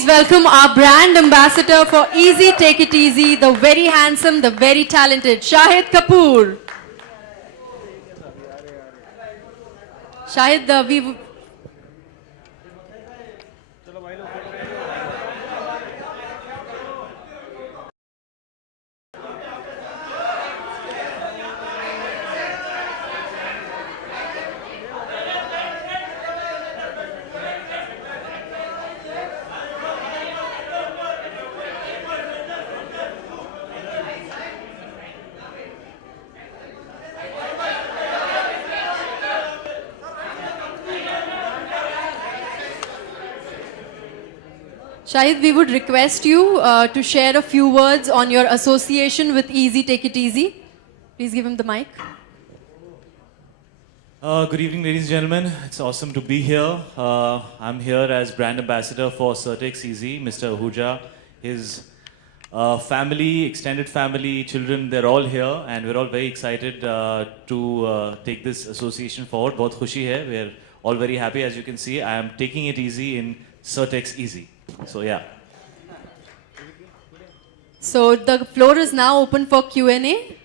Please welcome our brand ambassador for Eazy, Take It Easy, the very handsome, the very talented Shahid Kapoor. Shahid, we Shahid, we would request you to share a few words on your association with Eazy, Take It Easy. Please give him the mic. Good evening, ladies and gentlemen. It's awesome to be here. I'm here as brand ambassador for Certex Eazy, Mr. Ahuja. His family, extended family, children, they're all here, and we're all very excited to take this association forward. Bahut khushi hai. We're all very happy. As you can see, I am taking it easy in Certex Eazy. So yeah. So the floor is now open for Q&A.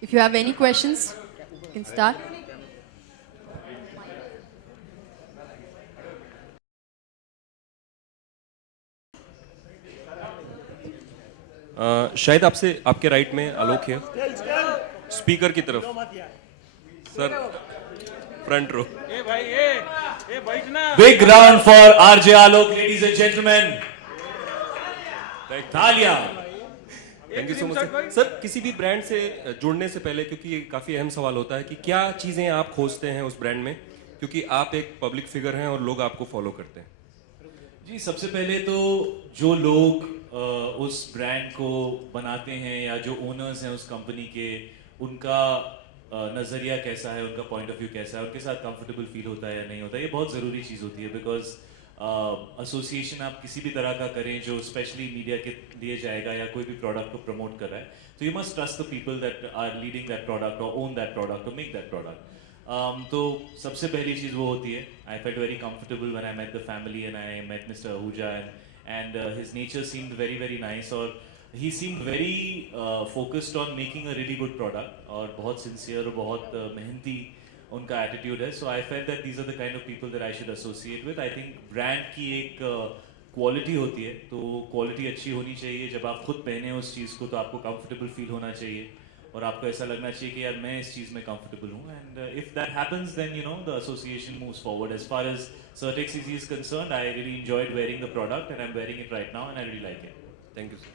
If you have any questions, you can start. शायद आपसे आपके right में आलोक है, speaker की तरफ sir, front row. Big round for RJ Alok, ladies and gentlemen. तालियां. Thank you so much sir. किसी भी ब्रांड से जुड़ने से पहले, क्योंकि ये काफ़ी अहम सवाल होता है कि क्या चीज़ें आप खोजते हैं उस ब्रांड में, क्योंकि आप एक पब्लिक फिगर हैं और लोग आपको फॉलो करते हैं. जी, सबसे पहले तो जो लोग उस ब्रांड को बनाते हैं या जो ओनर्स हैं उस कंपनी के, उनका नज़रिया कैसा है, उनका पॉइंट ऑफ व्यू कैसा है, उनके साथ कंफर्टेबल फील होता है या नहीं होता है, ये बहुत ज़रूरी चीज़ होती है. बिकॉज एसोसिएशन आप किसी भी तरह का करें जो स्पेशली मीडिया के लिए जाएगा या कोई भी प्रोडक्ट को प्रमोट कर रहा है, तो you must trust the people that are leading that product और ओन दैट प्रोडक्ट और मेक दैट प्रोडक्ट. तो सबसे पहली चीज़ वो होती है, I felt very comfortable when I met the family and I met mister Ahuja and his nature seemed very very nice, or he seemed very focused on making a really good product, और बहुत sincere और बहुत मेहनती उनका attitude है. So I felt that these are the kind of people that I should associate with. I think brand की एक quality होती है, तो quality अच्छी होनी चाहिए. जब आप खुद पहने उस चीज़ को तो आपको comfortable feel होना चाहिए और आपको ऐसा लगना चाहिए कि यार मैं इस चीज़ में comfortable हूँ. And if that happens, then you know the association moves forward. As far as Certex Eazy is concerned, I really enjoyed wearing the product and I'm wearing it right now and I really like it. Thank you sir.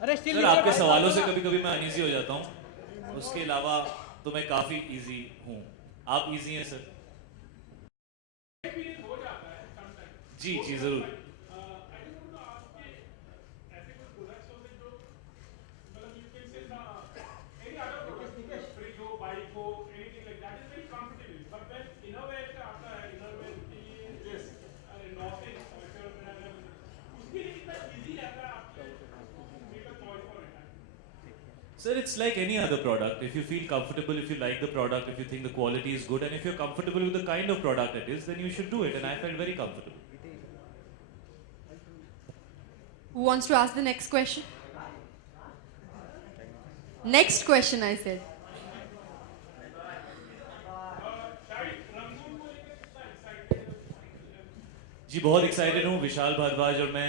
Sir, आपके सवालों से कभी-कभी मैं uneasy हो जाता हूँ. उसके अलावा तो मैं काफ़ी इजी हूँ. आप इजी हैं सर? जी जी ज़रूर. Sir, it's like any other product. If you feel comfortable, if you like the product, if you think the quality is good, and if you're comfortable with the kind of product it is, then you should do it. And I felt very comfortable. Who wants to ask the next question? Next question, I said. जी, बहुत excited हूँ. विशाल भारद्वाज और मैं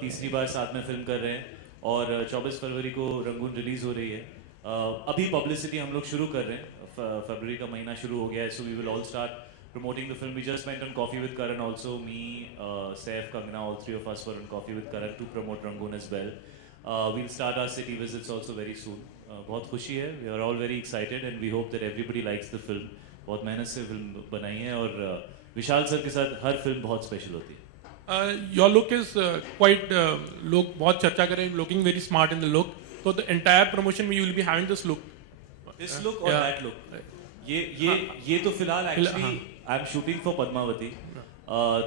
तीसरी बार साथ में film कर रहे हैं और 24 फरवरी को रंगून रिलीज हो रही है. अभी पब्लिसिटी हम लोग शुरू कर रहे हैं. फरवरी का महीना शुरू हो गया है, so we will all start promoting the film. We just went on coffee with Karan also. Me, Saif, Kangana, all three of us were on coffee with Karan to promote Rangoon as well. We'll start our city visits also very soon. बहुत खुशी है. We are all very excited and we hope that everybody likes the film. बहुत मेहनत से film बनाई है और विशाल sir के साथ हर फिल्म बहुत स्पेशल होती है. Your look is quite लोग बहुत चर्चा करें, looking very smart in the look. So the entire promotion में you will be having this look. This look or that look? ये तो फिलहाल actually I am shooting for Padmavati.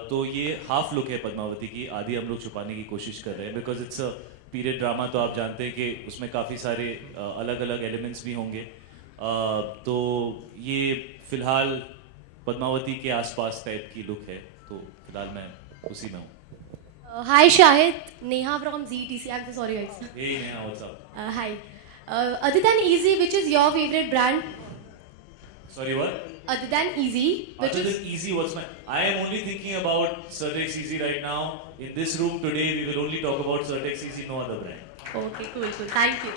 तो ये हाफ लुक है पद्मावती की, आधी हम लोग छुपाने की कोशिश कर रहे हैं because it's a period drama. तो आप जानते हैं कि उसमें काफ़ी सारे अलग अलग एलिमेंट्स भी होंगे. तो ये फिलहाल पद्मावती के आसपास टाइप की लुक है, तो फिलहाल मैं उसी में हूँ. Hi Shahid, Neha from ZTC. I'm so sorry guys. Hey Neha, what's up? Hi. Other than Eazy, which is your favorite brand? Sorry, what? Other than Eazy, which Other is than Eazy, what's my... I am only thinking about Certex Eazy right now. In this room today, we will only talk about Certex Eazy, no other brand. okay, cool. Thank you.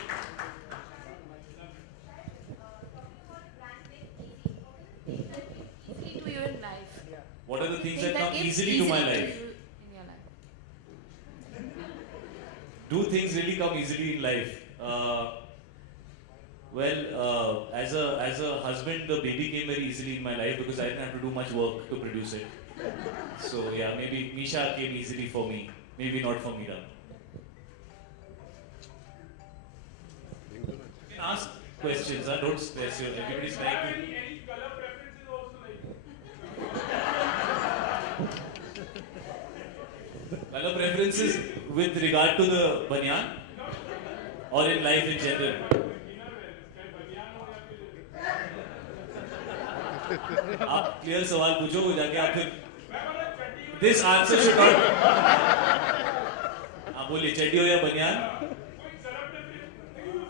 Easily to you in life. What are the things that Things come it's easily to my easy life? you in your life. Do things really come easily in life? As a husband, the baby came very easily in my life because I didn't have to do much work to produce it. So yeah, maybe Misha came easily for me. Maybe not for Meera. You can ask questions, don't stress you. Everybody's trying to... Color preferences with regard to the banyan or in life in general? आप clear सवाल पूछो जाके आप फिर this answer should not आप बोलिए चड्डी हो या बनियान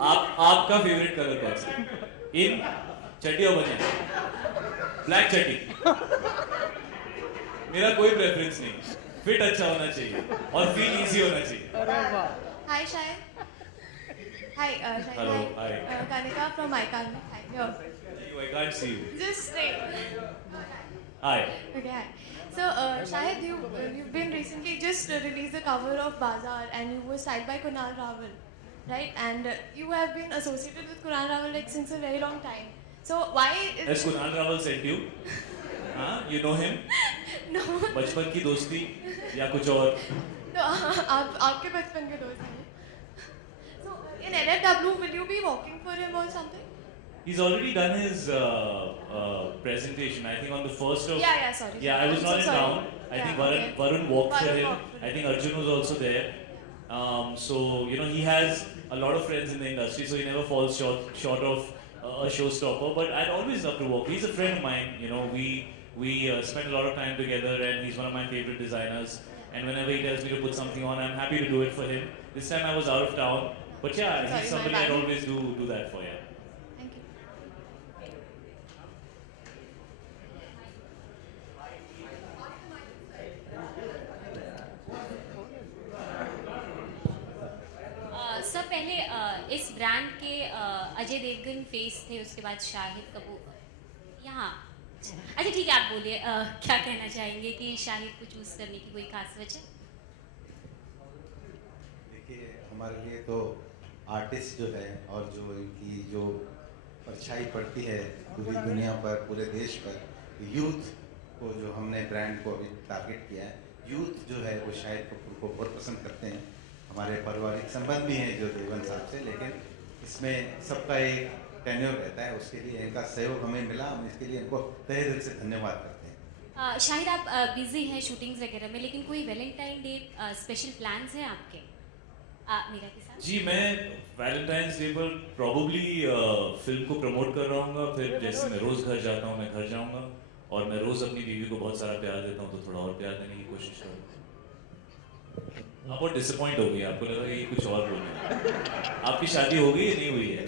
आपका फेवरेट कलर कौन सा इन चड्डी और बनियान ब्लैक चड्डी मेरा कोई प्रेफरेंस नहीं फिट अच्छा होना चाहिए और फील इजी होना चाहिए. Hi Shahid. Hi Shahid. Hello, hi. Kanika from iCarly. Hi. Yo. I can't see you. Just straight. Hi. Okay. Hi. So Shahid, you've been recently just released the cover of Bazaar and you were styled by Kunal Rawal, right? And you have been associated with Kunal Rawal like since a very long time. So why? Has Kunal Rawal sent you? हाँ, you know him? No. बचपन की दोस्ती या कुछ और? No, आपके बचपन के दोस्त हैं. So in NFW, will you be walking for him or something? He's already done his presentation. I think on the first of. Yeah, sorry. Yeah, I was I'm not so in sorry. town. I Yeah, think okay. Varun walked for Varun him. walked for I him. think Arjun was also there. So you know he has a lot of friends in the industry, so he never falls short of a showstopper. But I'd always love to walk. He's a friend of mine. You know we spend a lot of time together, and he's one of my favorite designers. And whenever he tells me to put something on, I'm happy to do it for him. This time I was out of town, but yeah, Sorry, he's my somebody bad. I'd always do that for. Yeah. Thank you. Sir पहले इस brand के Ajay Devgan face थे, उसके बाद शाहिद कपूर यहाँ. अच्छा ठीक है, आप बोलिए क्या कहना चाहेंगे कि शाहिद को चूज़ करने की कोई खास वजह? देखिए हमारे लिए तो आर्टिस्ट जो है और जो इनकी जो परछाई पड़ती है पूरी दुनिया पर, पूरे देश पर, यूथ को जो हमने ब्रांड को अभी टारगेट किया है, यूथ जो है वो शाहिद कपूर को बहुत पसंद करते हैं. हमारे पारिवारिक संबंध भी हैं जो देवन साहब से, लेकिन इसमें सबका एक टेन्योर रहता है. उसके लिए इनका सहयोग हमें मिला, हम इसके लिए इनको तहे दिल से धन्यवाद करते हैं. शाहिद आप बिजी हैं शूटिंग्स वगैरह में, लेकिन कोई वैलेंटाइन डे स्पेशल प्लान्स हैं आपके मीरा के साथ? जी मैं वैलेंटाइंस डे पर प्रॉबली फिल्म को प्रमोट कर रहा हूँ. फिर जैसे मैं रोज घर जाता हूँ, मैं घर जाऊँगा और मैं रोज अपनी बीवी को बहुत सारा प्यार देता हूँ, तो थोड़ा और प्यार देने की कोशिश करूँगा. आप बहुत डिसअपॉइंट हो गई, आपको लगा कि कुछ और बोल रहे हैं. आपकी शादी हो गई या नहीं हुई है?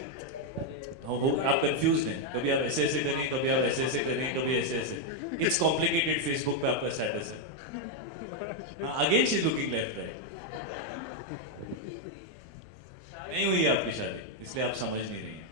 आप कंफ्यूज हैं, कभी आप ऐसे ऐसे करें, कभी आप ऐसे ऐसे करें, कभी ऐसे ऐसे. It's complicated. फेसबुक पे आपका स्टेटस है. Again she is looking left right. नहीं हुई है आपकी शादी, इसलिए आप समझ नहीं रही हैं.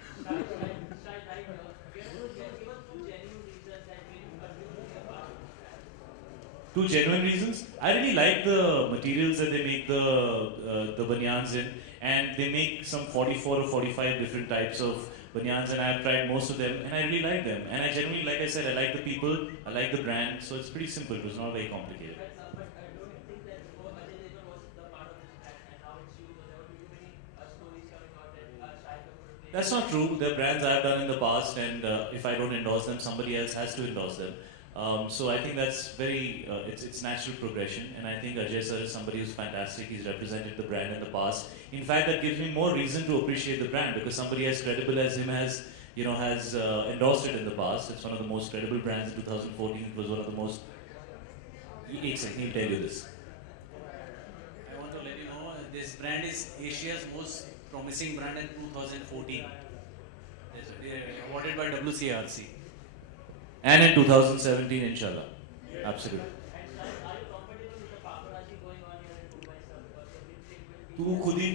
Two genuine reasons. I really like the materials that they make the banyans in, and they make some 44 or 45 different types of banyans, and I have tried most of them, and I really like them. And I genuinely, like I said, I like the people, I like the brand, so it's pretty simple. It was not very complicated. That's not true. They're brands I've done in the past, and if I don't endorse them, somebody else has to endorse them. So I think that's very, it's natural progression, and I think Ajay sir is somebody who's fantastic. He's represented the brand in the past. In fact, that gives me more reason to appreciate the brand, because somebody as credible as him has has endorsed it in the past. It's one of the most credible brands. In 2014, it was one of the most. He'll tell you this. I want to let you know this brand is Asia's most promising brand in 2014. It's awarded by WCRC. And in 2017, inshallah. Absolutely. तू खुद ही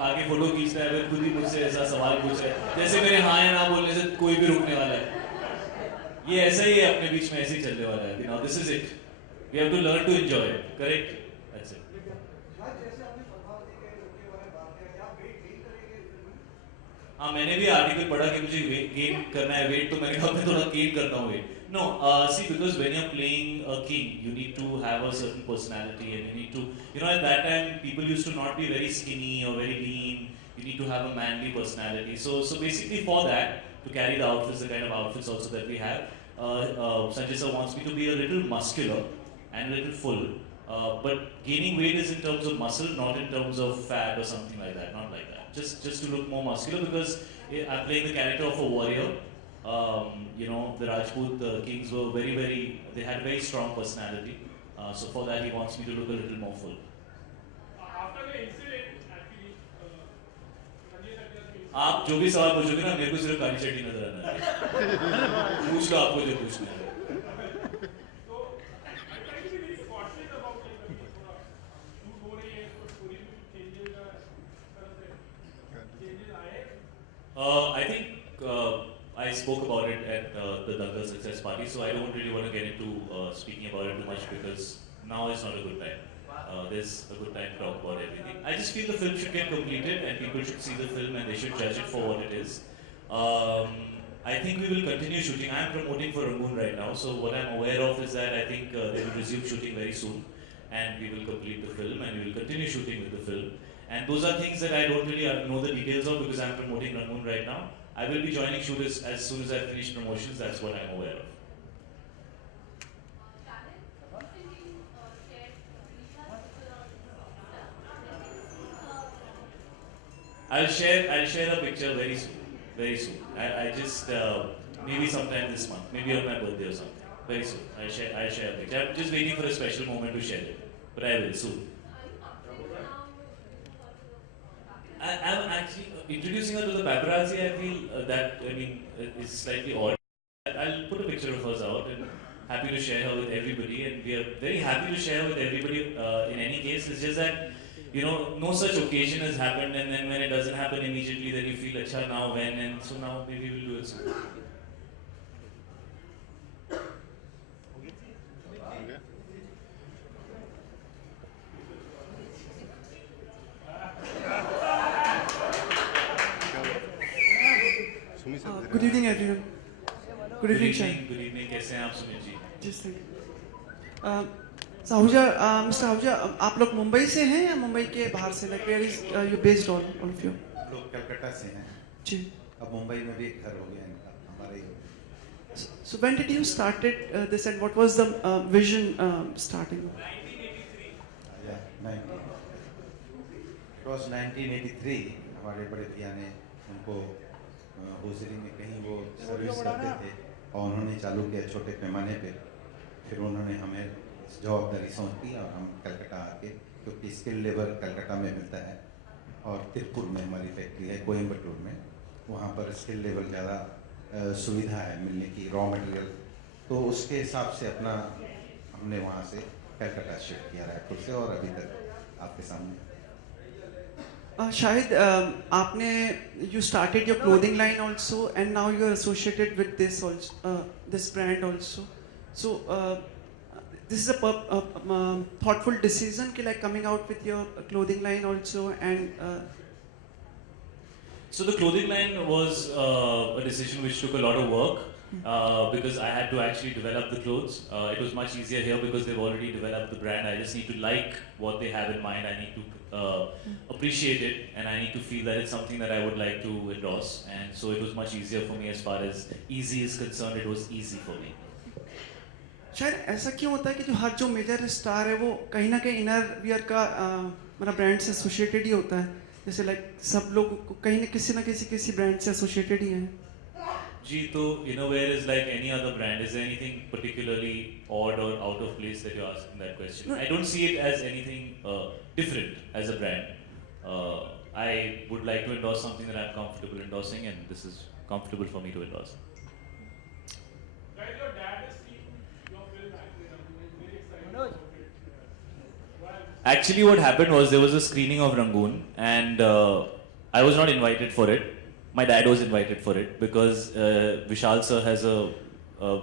आगे photo खींचता है, फिर खुद ही मुझसे ऐसा सवाल पूछ रहा है, जैसे मेरे हाँ या ना बोलने से कोई भी रुकने वाला है। ये ऐसा ही है, अपने बीच में ऐसे ही चलने वाला है। Now this is it. We have to learn to enjoy it. Correct? That's it. हाँ, मैंने भी आर्टिकल पढ़ा कि मुझे गेन करना है वेट, तो मैंने कहा मैं थोड़ा गेन करता हूँ wait. No, see, because when you're playing a king, you need to have a certain personality, and you need to, at that time people used to not be very skinny or very lean. You need to have a manly personality. So basically for that, to carry the outfits, the kind of outfits also that we have, Sanjay sir wants me to be a little muscular and a little full. But gaining weight is in terms of muscle, not in terms of fat or something like that. Not like that. Just to look more muscular, because I'm playing the character of a warrior. The Rajput kings were they had very strong personality. So for that he wants me to look a little more full. After the incident, actually, आप जो भी सवाल पूछोगे ना, मेरे को सिर्फ काली चट्टी नजर आना है। पूछ लो आपको जो पूछना है। I think I spoke about it at the Dangal Success Party, so I don't really want to get into speaking about it too much, because now is not a good time. There's a good time to talk about everything. I just feel the film should get completed and people should see the film and they should judge it for what it is. I think we will continue shooting. I am promoting for Rangoon right now, so what I'm aware of is that I think they will resume shooting very soon, and we will complete the film and we will continue shooting with the film. And those are things that I don't really know the details of, because I'm promoting Rangoon right now. I will be joining shoot as soon as I finish promotions. That's what I'm aware of. I'll share a picture very soon. Very soon. I just maybe sometime this month, maybe on my birthday or something. Very soon. I'll share a picture. I'm just waiting for a special moment to share it, but I will soon. I'm actually introducing her to the paparazzi. I feel it's slightly odd. I'll put a picture of hers out, and happy to share her with everybody. And we are very happy to share her with everybody. In any case, it's just that no such occasion has happened, and then when it doesn't happen immediately, then you feel, acha, now when? And so now maybe we'll do it soon. Good evening, everyone. Good evening, Shahid. Good evening. कैसे हैं आप Sumit ji? Just think. साहूजा, mister साहूजा, आप लोग मुंबई से हैं या मुंबई के बाहर से? Like where is you based all of you? लोग कलकत्ता से हैं। जी। अब मुंबई में भी एक घर हो गया इनका, हमारे। So when did you started this, and what was the vision starting? 1983. Yeah, it was 1983. हमारे बड़े भैया ने उनको होजरी में कहीं वो सर्विस करते थे, और उन्होंने चालू किया छोटे पैमाने पे। फिर उन्होंने हमें जवाबदारी सौंपी और हम कलकत्ता आके, क्योंकि स्किल लेबर कलकत्ता में मिलता है और तिरुपुर में हमारी फैक्ट्री है, कोयम्बटूर में, वहाँ पर स्किल लेवल ज़्यादा सुविधा है मिलने की, रॉ मटेरियल। तो उसके हिसाब से अपना हमने वहाँ से कलकत्ता शिफ्ट किया रायपुर से, और अभी तक आपके सामने। Shahid, आपने you started your clothing line also, and now you are associated with this also, this brand also. So this is a thoughtful decision, like coming out with your clothing line also, and. So the clothing line was a decision which took a lot of work, because I had to actually develop the clothes. It was much easier here because they've already developed the brand. I just need to like what they have in mind. I need to appreciate it, and I need to feel that it's something that I would like to endorse. And so it was much easier for me as far as Eazy is concerned. It was easy for me. शायद ऐसा क्यों होता है कि जो हर जो major star है वो कहीं ना कहीं इनर वियर का मतलब ब्रांड से एसोसिएटेड ही होता है, जैसे लाइक सब लोग कहीं ना किसी ब्रांड से एसोसिएटेड ही हैं। जी, तो Innowear is like any other brand. Is there anything particularly odd or out of place that you're asking that question? I don't see it as anything different as a brand. I would like to endorse something that I'm comfortable endorsing, and this is comfortable for me to endorse. Guys, your dad has seen your film actually. I'm very excited about it. Actually, what happened was there was a screening of Rangoon, and I was not invited for it. My dad was invited for it because Vishal sir has a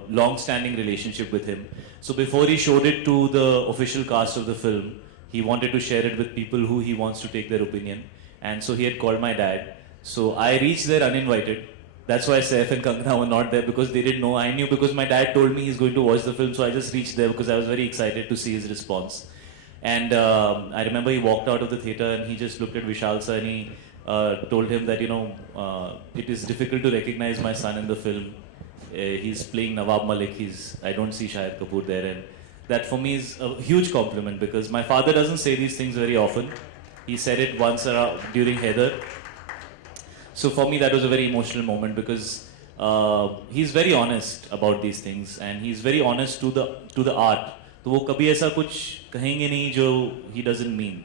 long-standing relationship with him. So before he showed it to the official cast of the film, he wanted to share it with people who he wants to take their opinion. And so he had called my dad. So I reached there uninvited. That's why Saif and Kangana were not there, because they didn't know. I knew because my dad told me he's going to watch the film. So I just reached there because I was very excited to see his response. And I remember he walked out of the theatre and he just looked at Vishal sir and he told him that, it is difficult to recognize my son in the film. He's playing Nawab Malik. I don't see Shahid Kapoor there. And that for me is a huge compliment, because my father doesn't say these things very often. He said it once during Heather. So for me, that was a very emotional moment, because he's very honest about these things and he's very honest to the art. तो वो कभी ऐसा कुछ कहेंगे नहीं जो he doesn't mean.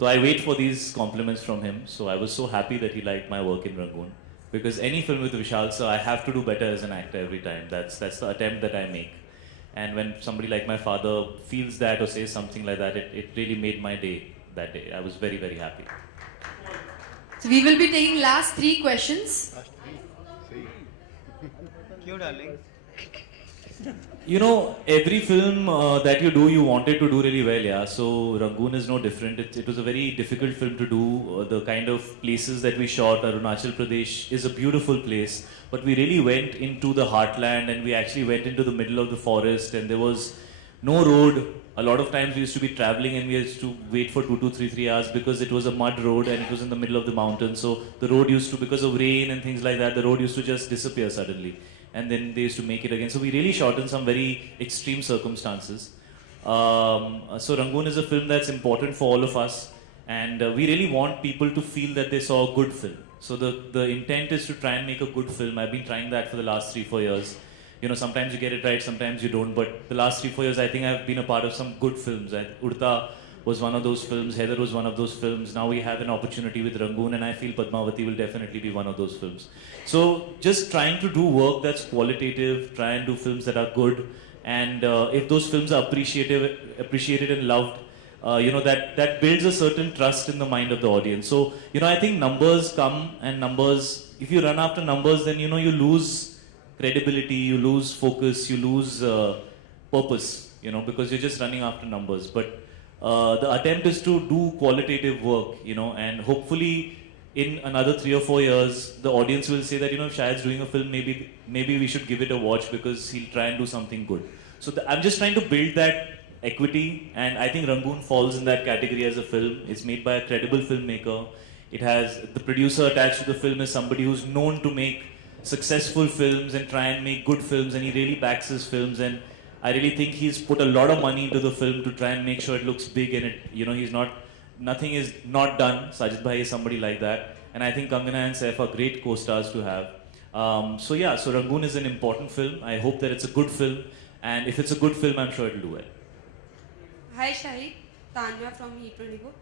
So I wait for these compliments from him. So I was so happy that he liked my work in Rangoon, because any film with Vishal sir, I have to do better as an actor every time. That's the attempt that I make. And when somebody like my father feels that or says something like that, it really made my day that day. I was very, very happy. So we will be taking last 3 questions. क्यों darling? Every film that you do, you wanted to do really well, yeah. So Rangoon is no different. It was a very difficult film to do. The kind of places that we shot, Arunachal Pradesh is a beautiful place, but we really went into the heartland and we actually went into the middle of the forest, and there was no road. A lot of times we used to be traveling and we used to wait for 2 to 3 hours because it was a mud road and it was in the middle of the mountains. So the road used to, because of rain and things like that, the road used to just disappear suddenly. And then they used to make it again. So we really shot in some very extreme circumstances. So Rangoon is a film that's important for all of us, and we really want people to feel that they saw a good film. So the intent is to try and make a good film. I've been trying that for the last 3-4 years. Sometimes you get it right, sometimes you don't. But the last 3-4 years, I think I've been a part of some good films. Urta was one of those films. Heather was one of those films. Now we have an opportunity with Rangoon, and I feel Padmavati will definitely be one of those films. So just trying to do work that's qualitative, try and do films that are good, and if those films are appreciated and loved, that builds a certain trust in the mind of the audience. So I think numbers come, and numbers. If you run after numbers, then you lose credibility, you lose focus, you lose purpose. Because you're just running after numbers. But the attempt is to do qualitative work, and hopefully in another 3 or 4 years, the audience will say that, if Shahid's doing a film, maybe we should give it a watch because he'll try and do something good. So I'm just trying to build that equity, and I think Rangoon falls in that category as a film. It's made by a credible filmmaker. It has the producer attached to the film is somebody who's known to make successful films and try and make good films, and he really backs his films, and I really think he's put a lot of money into the film to try and make sure it looks big, and nothing is not done. Sajid Bhai is somebody like that, and I think Kangana and Saif are great co-stars to have. So Rangoon is an important film. I hope that it's a good film, and if it's a good film, I'm sure it'll do well. Hi Shahid, Tanya from Heat24.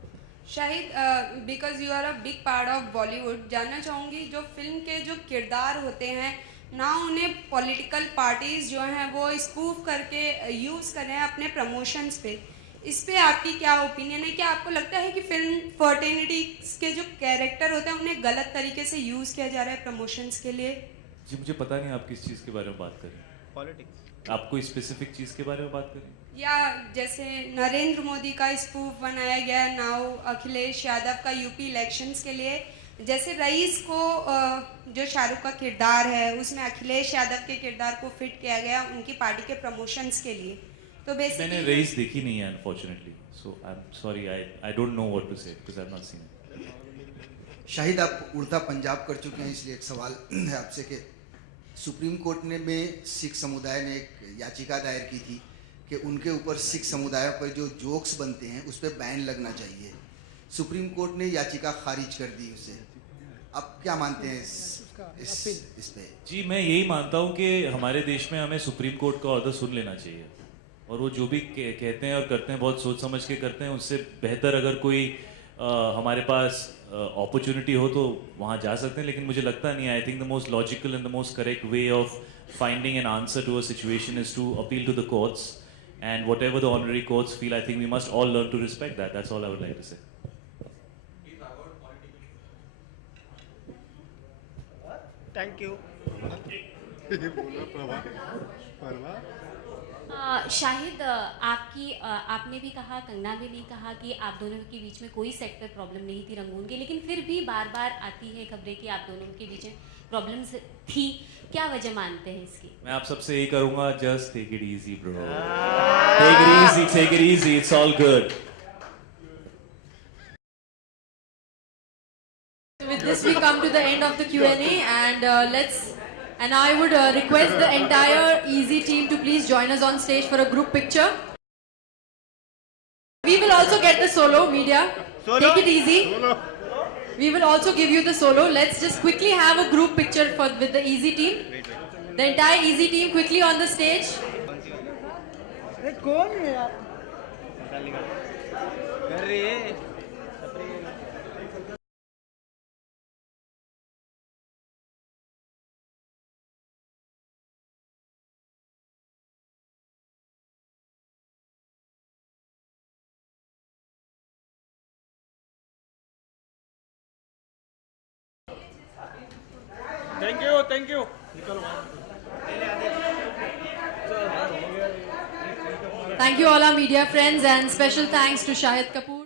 Shahid, because you are a big part of Bollywood, जानना चाहूँगी जो film के जो किरदार होते हैं ना, उन्हें पॉलिटिकल पार्टीज जो हैं वो स्पूफ करके यूज़ कर रहे हैं अपने प्रमोशंस पे. इस पे आपकी क्या ओपिनियन है? क्या आपको लगता है कि फिल्म फर्टिनिटी के जो कैरेक्टर होते हैं उन्हें गलत तरीके से यूज़ किया जा रहा है प्रमोशंस के लिए? जी, मुझे पता नहीं आप किस चीज़ के बारे में बात करें. पॉलिटिक्स. आप कोई स्पेसिफिक चीज़ के बारे में बात करें? या जैसे नरेंद्र मोदी का स्पूफ बनाया गया, नाउ अखिलेश यादव का यूपी इलेक्शंस के लिए, जैसे रईस को जो शाहरुख का किरदार है उसमें अखिलेश यादव के किरदार को फिट किया गया उनकी पार्टी के प्रमोशंस के लिए. तो बेसिकली मैंने रईस देखी नहीं है unfortunately, so I am sorry, I don't know what to say because I have not seen. Shahid, आप उड़ता पंजाब कर चुके हैं, इसलिए एक सवाल है आपसे कि सुप्रीम कोर्ट में सिख समुदाय ने एक याचिका दायर की थी कि उनके ऊपर सिख समुदाय पर जो जोक्स बनते हैं उस पर बैन लगना चाहिए. सुप्रीम कोर्ट ने याचिका खारिज कर दी उसे. आप क्या मानते हैं इस पे? जी मैं यही मानता हूँ कि हमारे देश में हमें सुप्रीम कोर्ट का ऑर्डर सुन लेना चाहिए और वो जो भी कहते हैं और करते हैं बहुत सोच समझ के करते हैं। उससे बेहतर अगर कोई हमारे पास अपॉर्चुनिटी हो तो वहाँ जा सकते हैं, लेकिन मुझे लगता नहीं। I think the most logical and the most correct way of finding an answer to a situation is to appeal to the courts, and whatever the honorary courts feel, I think we must all learn to respect that. That's all I would like to say. Thank you. Shahid आपने भी कहा, कंगना ने भी कहा कि आप दोनों के बीच में कोई सेक्टर प्रॉब्लम नहीं थी रंगून की, लेकिन फिर भी बार बार आती है खबरें कि आप दोनों के बीच में प्रॉब्लम्स थी। क्या वजह मानते हैं इसकी? मैं आप सबसे यही करूंगा, just take it easy bro. Take it easy, it's all good. With this we come to the end of the Q&A and I would request the entire Eazy team to please join us on stage for a group picture. We will also get the solo, media. Take it easy. We will also give you the solo. Let's just quickly have a group picture with the Eazy team. The entire Eazy team quickly on the stage. कौन है यार? अरे Thank you. Thank you all our media friends and special thanks to Shahid Kapoor.